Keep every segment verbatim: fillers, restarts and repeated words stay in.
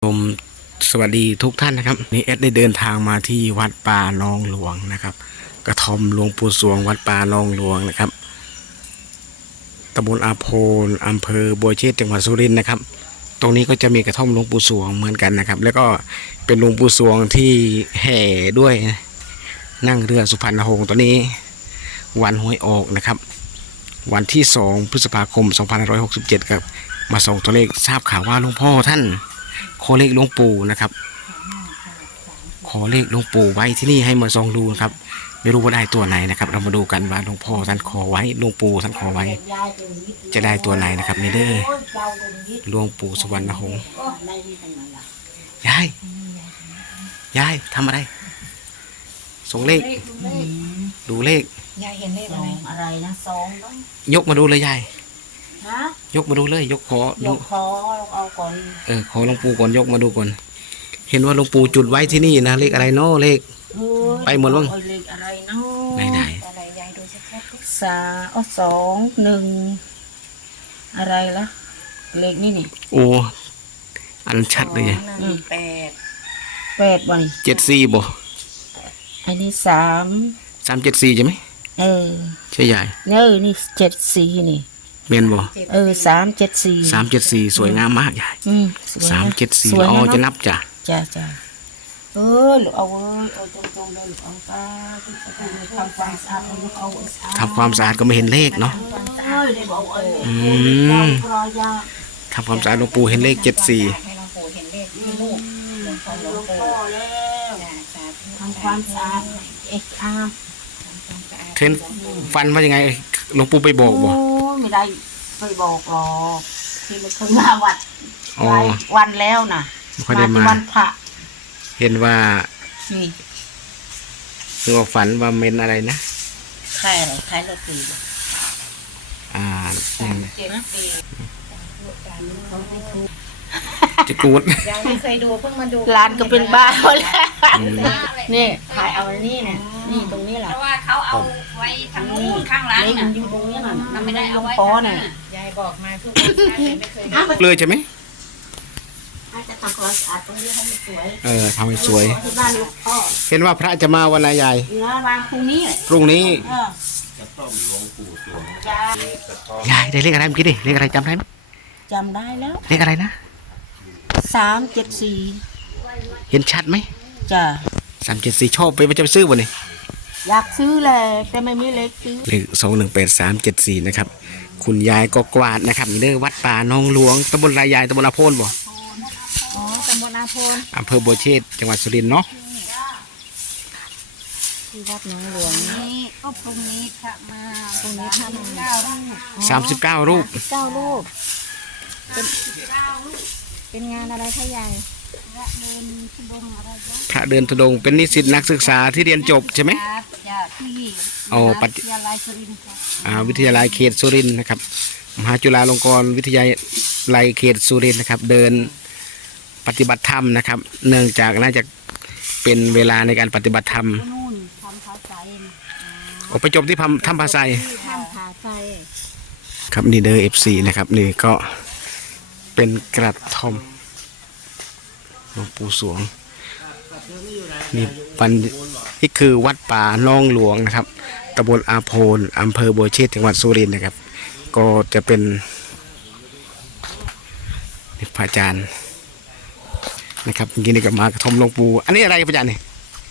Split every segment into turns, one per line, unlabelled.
ผมสวัสดีทุกท่านนะครับนี่เอสได้เดินทางมาที่วัดป่าหนองหลวงนะครับกระท่อมหลวงปู่สวงวัดป่าหนองหลวงนะครับตำบลอาโพนอำเภอบัวเชษจังหวัดสุรินทร์นะครับตรงนี้ก็จะมีกระท่อมหลวงปู่สวงเหมือนกันนะครับแล้วก็เป็นหลวงปู่สวงที่แห่ด้วยนั่งเรือสุพรรณหงส์ตัวนี้วันหวยออกนะครับวันที่สองพฤษภาคมสองพันห้าร้อยหกสิบเจ็ดครับมาส่งตัวเลขทราบข่าวว่าหลวงพ่อท่านขอเลขหลวงปู่นะครับขอเลขหลวงปู่ไว้ที่นี่ให้มาส่องดูครับไม่รู้ว่าได้ตัวไหนนะครับเรามาดูกันว่าหลวงพ่อท่านขอไว้หลวงปู่ท่านขอไว้จะได้ตัวไหนนะครับนี่เด้อหลวงปู่สุวรรณหงส์ยายยายทำอะไรส่งเลขดูเลข
ยายเห็นเลขอะไรอะไรนะสอง
ยกมาดูเลยยาย
นะ
ยกมาดูเลยยกขอย
กขอเอาก่อน
เออขอหลวงปู่ก่อนยกมาดูก่อนเห็นว่าหลวงปู่จุดไว้ที่นี่นะเลขอะไรเนาะเลขไปหมดบ้าง
เลขอะไรเนาะ
ไหนไหน
อะไรยายดูชัดๆสามอ๋อสองหนึ่งอะไรล่ะเลขนี่นี่
โอ้อันชัดเลย
แปดแปดบ่นี่
เจ็ดสี่บ่
อันนี้สาม
สามเจ็ดสี่ใช่ไหม
เออ
ใช่ใหญ่
เออนี่เจ็ดสี่นี่
เมนบ่
เออสามเจ็ดสี่
สามเจ็ดสี่สวยงามมากใหญ่สามเจ็ดสี่อ๋อจะนับจ้ะ
จ้ะจ้ะเออเอาเอาตรงๆเลยเอาตาทำความสะอาดเอา
ทำความสะอาดก็ไม่เห็นเลขเนาะอืมทำความสะอาดหลวงปู่เห็นเลขเจ็ดสี่
ทำความสะอาดเอ็กอาร์
เทนฟันว่ายังไงหลวงปู่ไปบอกบ่
ไม่ได้ไปบอกหรอกที่ไม่เคยมาวัดหลายวันแล้วนะ
มาที่
วันพระ
เห็นว่าคือว่าฝันว่าเมนอะไรนะ
ใครอะไรใครรถตี
อ่าจะกูด
ยังไม่เคยดูเพิ่งมาดูร้านก็เป็นบ้าแล้วนี่ถ่ายเอาอันนี้เนี่ยนี่ตรงนี้แหละ
เพราะว่าเขาเอาไว้ทางนู้นข้างร้านน่ะ
อยู่ตรงนี้น่ะ
มันไม่ได้เอาไว้
น่ะ
ยายบอกมาทุกคนไม่เคย
เลยใช่ไหม
จะทำความสะอาดตรงนี้ให้มันสวย
เออทำให้สวยเห็นว่าพระจะมาวันไหนยาย
วันพรุ่งนี้
พรุ่งนี้ยายได้เลขอะไรเมื่อกี้ดิเลขอะไรจำได้ไหม
จำได้แล้ว
เลขอะไรนะ
สามเจ็ดสี่
เห็นชัดไหม
จ้ะ
สามเจ็ดสี่ชอบไปมันจะไปซื้อวันนี้
อยากซื้อเลยแต่ไม่มีเลขซื้อ
เลขสองหนึ่งแปดสามเจ็ดสี่นะครับคุณยายก็กวาดนะครับนี่เด้อวัดป่าหนองหลวงตำบลรายยายตำบลอาโพนบ่
อ๋อตำบลอาโพน
อำเภอบัวเชษจังหวัดสุรินทร์เนาะ
ที่วัดหนองหลวง
นี่ก็พรุ่งนี้พระมา
ตรงนี้ทำ
เก้ารูป
สามสิบเก้ารูป
เก้ารูปเป็นเป็นงานอะไรคะยาย
พระเดินธุดงค์เป็นนิสิตนักศึกษาที่เรียนจบใช่ไหมอ๋อปัจอ่าวิทยาลัยเขตสุรินทร์นะครับมหาจุฬาลงกรณ์วิทยาลัยเขตสุรินทร์นะครับเดินปฏิบัติธรรมนะครับเนื่องจากน่าจะเป็นเวลาในการปฏิบัติธรรมออกไปจบที่ทำทำภาษาครับนี่เดอร์เอฟซีนะครับนี่ก็เป็นกระท่อมหลวงปู่สวงนี่ปันนี่คือวัดป่าหนองหลวงนะครับตำบลอาโพนอำเภอบัวเชษจังหวัดสุรินทร์นะครับก็จะเป็นพระอาจารย์นะครับเมื่อกี้นี่ก็มากระท่อมหลวงปู่อันนี้อะไรพระอาจารย์นี่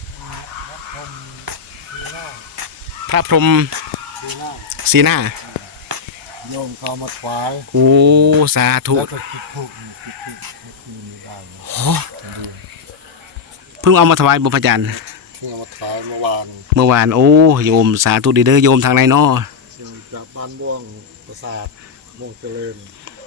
พระพรหมสีหน้า
โยมเขามาถวาย
โอ้สาธุเพิ่งเอามาถวายบุพอาจารย์
เพิ่งเอามาถวายเมื่อวาน
เมื่อวานโอ้โยมสาธุดีเด้อโยมทางไหนเนาะ
จากบ้านม่วงประสาทม่วงเจริญ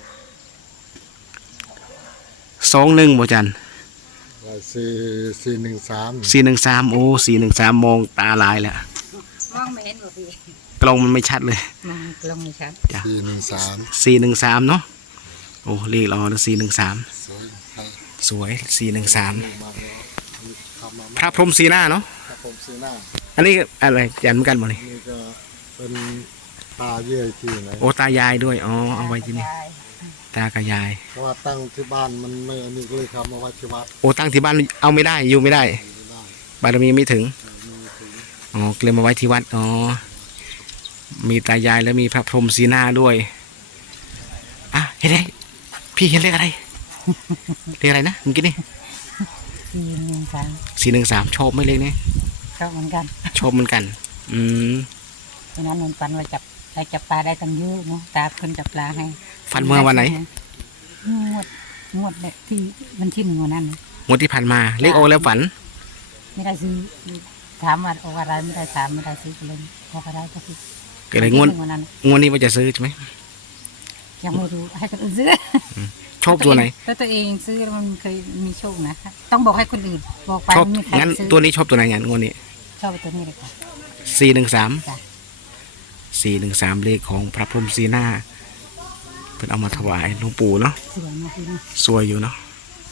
สองหนึ่งบุพอาจารย์
สี่สี่หนึ่งสาม
สี่หนึ่งสามโอ้สี่หนึ่งสามมองตาลายแล้ว
มองไม่เห็นบ่พี่
กล้องมันไม่ชัดเลย
มองกล้องไม่ชัด
สี่หนึ่งสาม
สี่หนึ่งสามเนาะโอ้เลขเราสี่หนึ่งสามสวยสี่หนึ่งสามพระพรหมสีหน้าเนาะ
พระพรหมสีหน้า
อันนี้อะไรยันเหมือนกันบ่นี่
นี่ก็เป็นตาเย่ที่ไหน
โอ้ตายายด้วยอ๋อเอาไว้ที่นี่ตากับยาย
เพราะว่าตั้งที่บ้านมันไม่อันนี้ก็เลยทำเอาไว้ที่วัด
โอ้ตั้งที่บ้านเอาไม่ได้อยู่ไม่ได้
ไม่ได้
บารมีไม่ถึง
มีถึง
อ๋อเกลยมาไว้ที่วัดอ๋อมีตายายแล้วมีพระพรหมสีหน้าด้วยอ่ะเห็นไหมพี่เห็นเลขอะไร เลขอะไรนะเมื่อกี้นี่
สี่หนึ่งสาม
สี่หนึ่งสามชอบไหม่เลขนี้
ชอบเหมือนกัน
ชอบเหมือนกัน อืม
เพราะนั้นนนฝันว่าจับได้จับปลาได้ตั้งเยอะเนาะตาคนจับปลาให้
ฟันเมื่อวันไหน
งวดงวดเนี่ยที่วันที่หนึ่งวันนั้นน่ะ
งวดที่ผ่านมาเลขออกแล้วฝัน
ไม่ได้ซื้อถามว่าออกอะไรไม่ได้ถามไม่ได้ซื้อก็เลยออกอะไรก็คือ
เกิดอะไรงวด
วันนั้น
งวดนี้ว่าจะซื้อใช่ไหม
ยังไม่รู้ให้คนอื่นซื้อ
ชอบตัวไหน
ถ้าตัวเองซื้อแล้วมันเคยมีโชคนะต้องบอกให้คนอื่นบอกไป
ชอบ
ไม่มีใคร
งั้น
ซื้อ
ตัวนี้ชอบตัวไหนงั้นงวดนี้
ชอบตัวนี้เลยค่ะ
สี่หนึ่งสาม
จ้ะ
สี่หนึ่งสามเลขของพระพรหมสีหน้าเพิ่นเอามาถวายหลวงปู่เนาะ
สวยมากเลยนะ
สวยอยู่เนาะ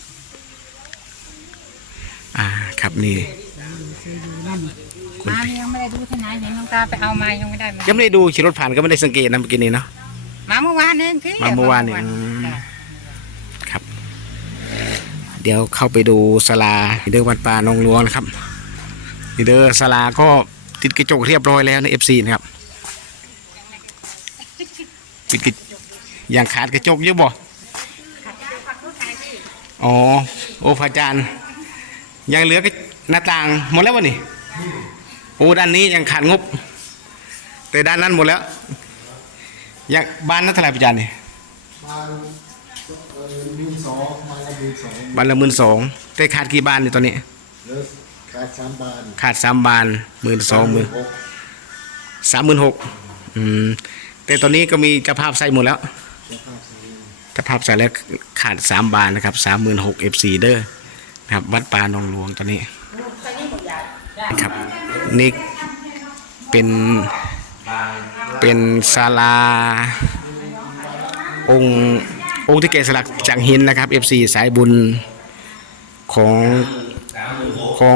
อ่าครับนี่
ซื้ออยู่นั่นมายังไม่ได้ดูที่ไหนเห็นน้องตาไปเอามายังไม่ได้มา
ยังไม่ได้ดูขี่รถผ่านก็ไม่ได้สังเกตนะเมื่อกี้นี้เนาะ
มาเมื่อวานเองพี่
มาเมื่อวานเนี่ยอืม
จ้ะ
ครับ เดี๋ยวเข้าไปดูศาลาเดอวัดป่าหนองหลวงนะครับเดอศาลาก็ติดกระจกเรียบร้อยแล้วในเอฟซีนะครับติดกระอย่างขาดกระจกเยอะบ่อ๋อโอ้พระอาจารย์ยังเหลือก็หน้าต่างหมดแล้ววะนี่โอ้ด้านนี้ยังขาดงบ แต่ด้านนั้นหมดแล้วยังบ้านนั้นเท่าไหร่พระอาจารย์นี่
บ้านเอ่อมีสองบ้านละมีสอง
บ้านละหมื่นสองแต่ขาดกี่บ้านนี่ตอนนี้
เหลือขาดสามบ้าน
ขาดสามบานหมื่นสองหมื่น
หก
สามหมื่นหกอืมแต่ตอนนี้ก็มีเจ้าภาพใส่หมดแล้ว
เจ้าภาพสาม
เจ้าภาพใส่แล้วขาดสามบานนะครับสามหมื่นหกเอฟซีเดอร์นะครับวัดป่าหนองหลวงตอนนี้ครับนี่เป็นเป็นศาลาองค์องค์ที่แกะสลักจากหินนะครับเอฟซีสายบุญของของ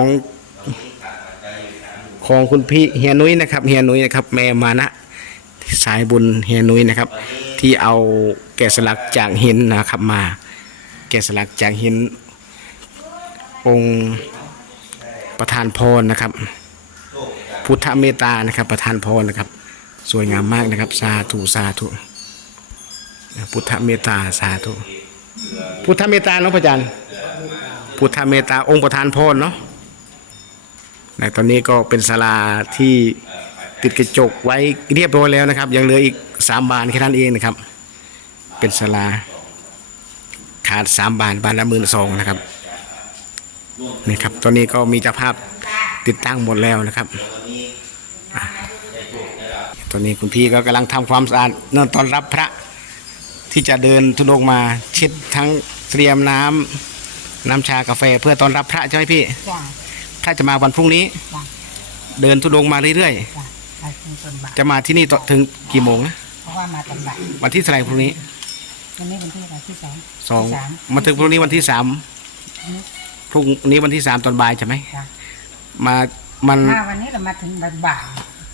ของคุณพี่เฮียนุ้ยนะครับเฮียนุ้ยนะครับแม่มานะสายบุญเฮียนุ้ยนะครับ ที่เอาแกะสลักจากหินนะครับมาแกะสลักจากหินองค์ประธานพรนะครับ พุทธเมตตานะครับประธานพรนะครับ สวยงามมากนะครับสาธุสาธุพุทธเมตตาสาธุพุทธเมตตาเนาะพระอาจารย์พุทธเมตตาองค์ประธานพรเนาะในตอนนี้ก็เป็นศาลาที่ติดกระจกไว้เรียบร้อยแล้วนะครับยังเหลืออีกสามบานแค่นั้นเองนะครับ เป็นศาลาขาดสามบานบานละหมื่นสองนะครับนี่ครับตอนนี้ก็มีเจ้าภาพติดตั้งหมดแล้วนะครับอ่ะตอนนี้คุณพี่ก็กำลังทำความสะอาดเนื่องต้อนรับพระที่จะเดินทุดงค์มาเช็ดทั้งเตรียมน้ำน้ำชากาแฟเพื่อต้อนรับพระใช่ไหมพี่
จ้ะ
พระจะมาวันพรุ่งนี้
จ้ะ
เดินทุดงค์มาเรื่อย
จ้ะไปถึงต้นบ่าย
ๆจะมาที่นี่ต่อถึงกี่โมงนะ
เพราะว่ามาตอนบ่าย
วันที่เท่าไหร่พรุ่งนี้
วันนี้วันที่อะไรที่สอง
สอง
ที่สาม
มาถึงพรุ่งนี้วันที่สามพรุ่งนี้วันที่สามตอนบ่ายใช่ไหม
จ้ะ
มามัน
มาวันนี้เรามาถึงบ่ายบ่าย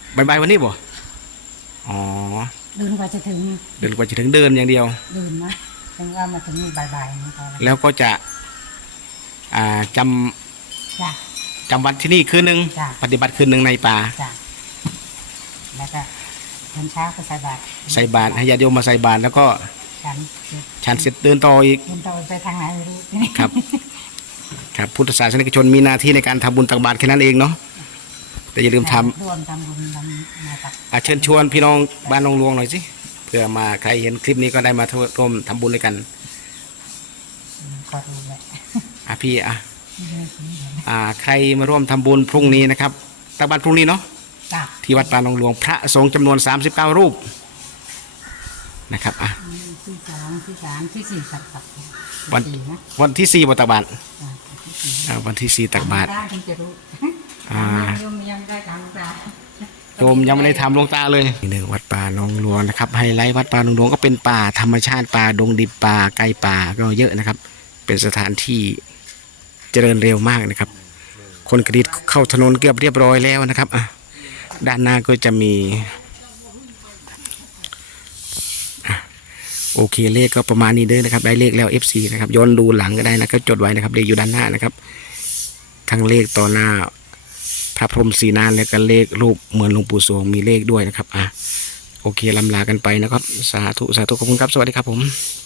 บ่ายๆวันนี้บ่อ๋อ
เดินกว่าจะถึง
เดินกว่าจะถึงเดินอย่างเดียว
เดินนะถึงว่ามาถึงบ่ายบ่ายๆนี่พอแล้ว
แล้วก็จะอ่าจ
จ้ะ
ำจำวัดที่นี่คืนหนึ่ง
จ้ะ
ปฏิบัติคืนหนึ่งในป่า
จ้ะแล้วก็ตอนเช้าก็ใส่บาตร
ใส่บาตรให้ญาติโยมมาใส่บาตรแล้วก็
ฉันเสร็จ
ฉันเสร็จเดินต่ออีก
คุณต่อไปทางไหนไม่รู้
ครับ ครับพุทธศาสนิกชนมีหน้าที่ในการทำบุญตักบาตรแค่นั้นเองเนาะแต่อย่าลืมทำ
รวมทำบุญทำมาตัก
อ่ะเชิญชวนพี่น้องบ้านหนองหลวงหน่อยสิเพื่อมาใครเห็นคลิปนี้ก็ได้มาร่วมทำบุญด้วยกัน
ก็รู้แหละ
อ่ะพี่อ่ะอ่าใครมาร่วมทำบุญพรุ่งนี้นะครับตักบาตรพรุ่งนี้เนาะ
จ้ะ
ที่วัดป่าหนองหลวงพระสงฆ์จำนวนสามสิบเก้ารูปนะครับอ่ะ
ที่สองที่สามที่สี่ตักตัก
วัน
สี่นะ
วันที่สี่วันตักบาตร
จ้ะที่สี่
อ่าวันที่สี่ตักบาตร
ตาถึงจะรู้
อ่า
โยมยังได้ทำตา
โยมยังไม่ได้ทำหลวงตาเลยนี่หนึ่งวัดป่าหนองหลวงนะครับไฮไลท์วัดป่าหนองหลวงก็เป็นป่าธรรมชาติป่าดงดิบป่าไกลป่าก็เยอะนะครับ เป็นสถานที่เจริญเร็วมากนะครับ คนกรีดเข้าถนนเกือบเรียบร้อยแล้วนะครับอ่ะด้านหน้าก็จะมีอ่ะโอเคเลขก็ประมาณนี้เด้อนะครับได้เลขแล้ว เอฟ ซี นะครับย้อนดูหลังก็ได้นะก็จดไว้นะครับเลขอยู่ด้านหน้านะครับทั้งเลขต่อหน้าพระพรหมสีหน้าแล้วก็เลขรูปเหมือนหลวงปู่สวงมีเลขด้วยนะครับอ่ะโอเคลำลากันไปนะครับสาธุสาธุขอบคุณครับสวัสดีครับผม